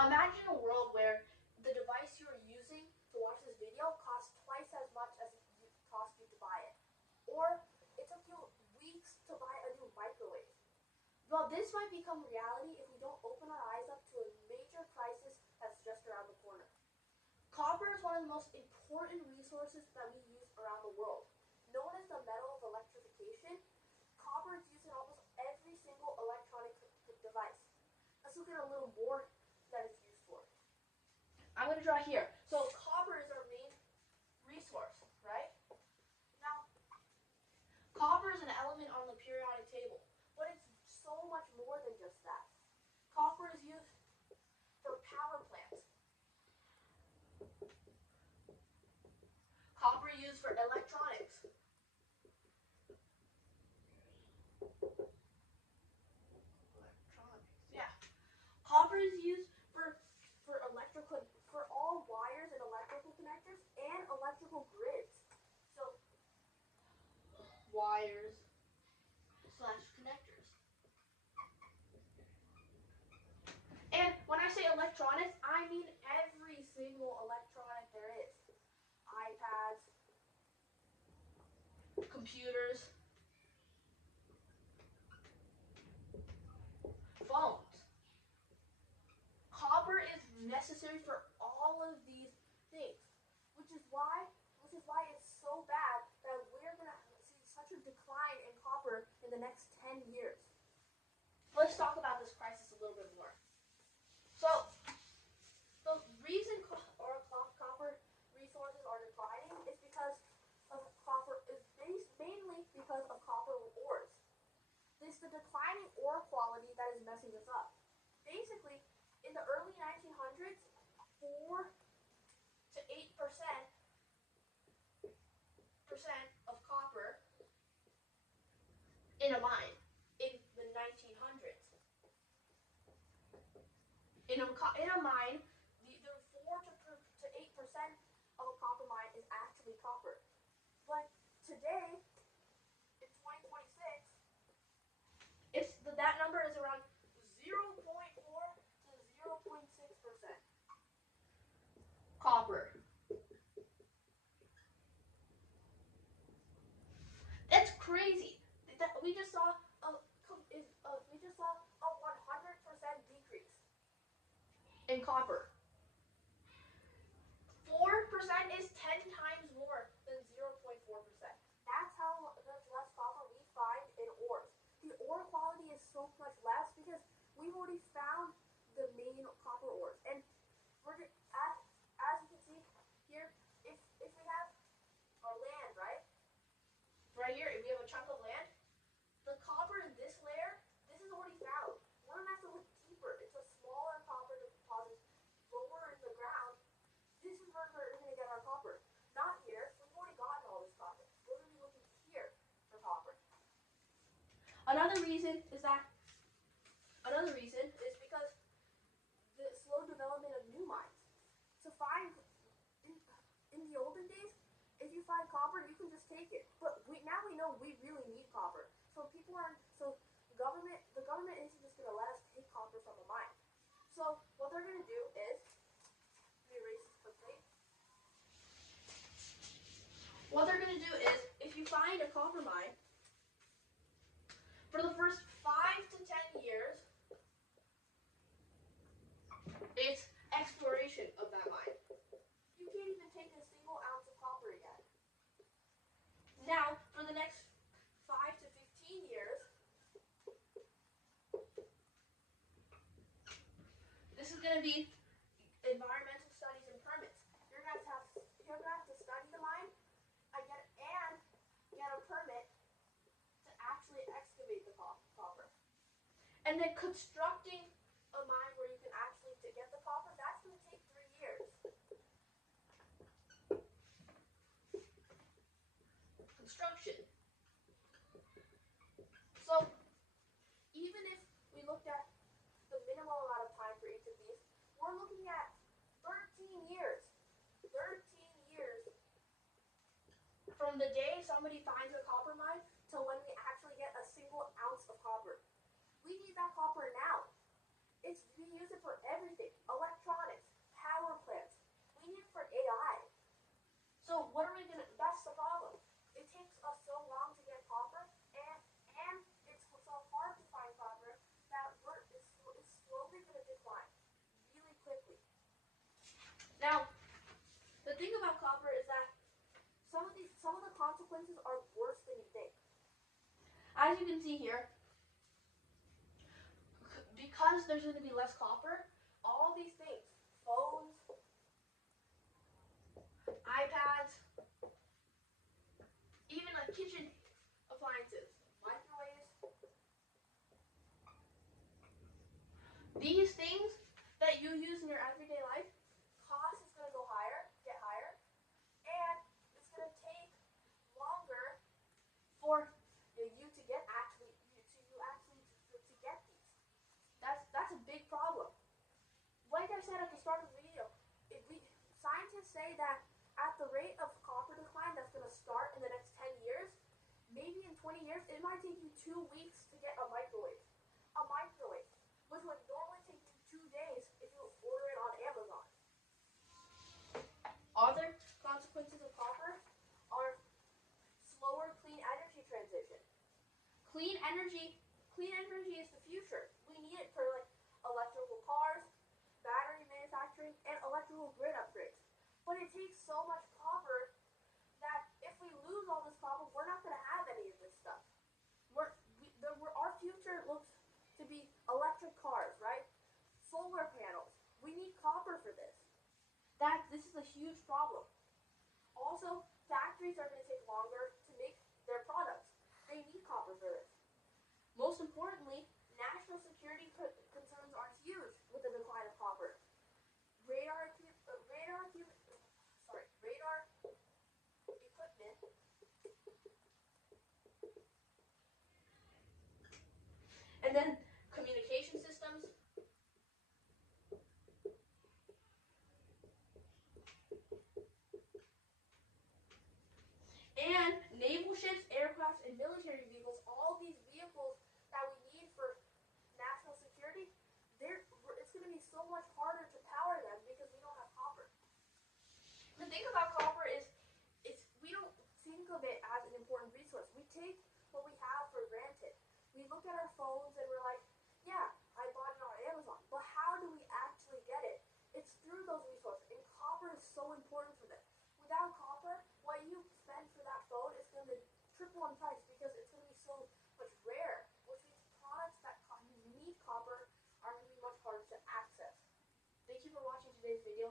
Imagine a world where the device you are using to watch this video costs twice as much as it cost you to buy it. Or it took you weeks to buy a new microwave. Well, this might become reality if we don't open our eyes up to a major crisis that's just around the corner. Copper is one of the most important resources that we use around the world. Known as the metal of electrification, copper is used in almost every single electronic device. Let's look at a little more that it's used for. I'm going to draw here. So copper is our main resource, right? Now, copper is an element on the periodic table, but it's so much more than just that. Copper is used for power plants. Copper is used for electronics. Yeah. Copper is used for all wires and electrical connectors and electrical grids. So wires slash connectors. And when I say electronics, I mean every single electronic there is. iPads, computers, phones. Copper is necessary for all of these things, which is why it's so bad that we're going to see such a decline in copper in the next 10 years. Let's talk about this crisis a little bit more. So, the reason copper resources are declining is because of copper is mainly because of copper ores. It's the declining ore quality that is messing us up. Basically, in the early 1900s, 4 to 8% of copper in a mine in the 1900s. In a mine, the 4 to 8% of a copper mine is actually copper. But today, in 2026, that number is around 0.4 to 0.6% copper. That's crazy. We just saw a 100% decrease in copper. 4% is 10 times more than 0.4%. That's how much less copper we find in ores. The ore quality is so much less because we've already found the main copper ores. And as you can see here, if we have our land, right? Right here, if we have a chunk of land, the copper in this layer, this is already found. We're going to have to look deeper. It's a smaller copper deposit lower in the ground. This is where we're going to get our copper. Not here. We've already gotten all this copper. We're going to be looking here for copper. Another reason is because the slow development of new mines. To find in the olden days, if you find copper, you can just take it. But now we know we really need copper. So the government isn't just going to let us take copper from a mine. So what they're going to do is, let me erase this quickly. What they're going to do is, if you find a copper mine, for the first 5 to 10 years, it's exploration of that mine. You can't even take a single ounce of copper yet. Now, for the next 5 to 15 years, this is going to be environmental studies and permits. You're going to have to study the mine and get a permit to actually excavate the copper. And then constructing a mine where you can actually get the copper, that's going to take 3 years. Construction. So, even if we looked at the minimal amount of time for each of these, we're looking at 13 years. 13 years from the day somebody finds a copper mine to when we actually get a single ounce of copper. We need that copper now. We use it for everything. Now, the thing about copper is that some of the consequences are worse than you think. As you can see here, because there's going to be less copper, all these things, phones, iPads, even like kitchen appliances, microwaves, these things that you use in your everyday life, cost is going to get higher, and it's going to take longer for you to get these. That's a big problem. Like I said at the start of the video, scientists say that at the rate of copper decline that's going to start in the next 10 years, maybe in 20 years, it might take you 2 weeks to get a microwave. A microwave, which would normally take you 2 days if you order it on Amazon. Other consequences of copper are slower clean energy transition. Clean energy is the future. We need it for like electrical cars, battery manufacturing, and electrical grid upgrades. But it takes so much copper that if we lose all this copper, we're not going to have any of this stuff. Our future looks to be electric cars, right? Solar panels. We need copper for this. This is a huge problem. Also, factories are going to take longer to make their products. They need copper for this. Most importantly, national security concerns are huge with the decline of copper. Radar equipment, and then communication systems, and naval ships, aircraft, and military vehicles. All these vehicles that we need for national security, it's going to be so much harder to power them because we don't have copper. The thing about copper is we don't think of it as an important resource. We take what we have for granted. We look at our phones and we're like, yeah, I bought it on Amazon. But how do we actually get it? It's through those resources. And copper is so important for this. Without copper, what you spend for that phone is going to triple in price because it's going to be so much rare, which means products that need copper are going to be much harder to access. Thank you for watching today's video.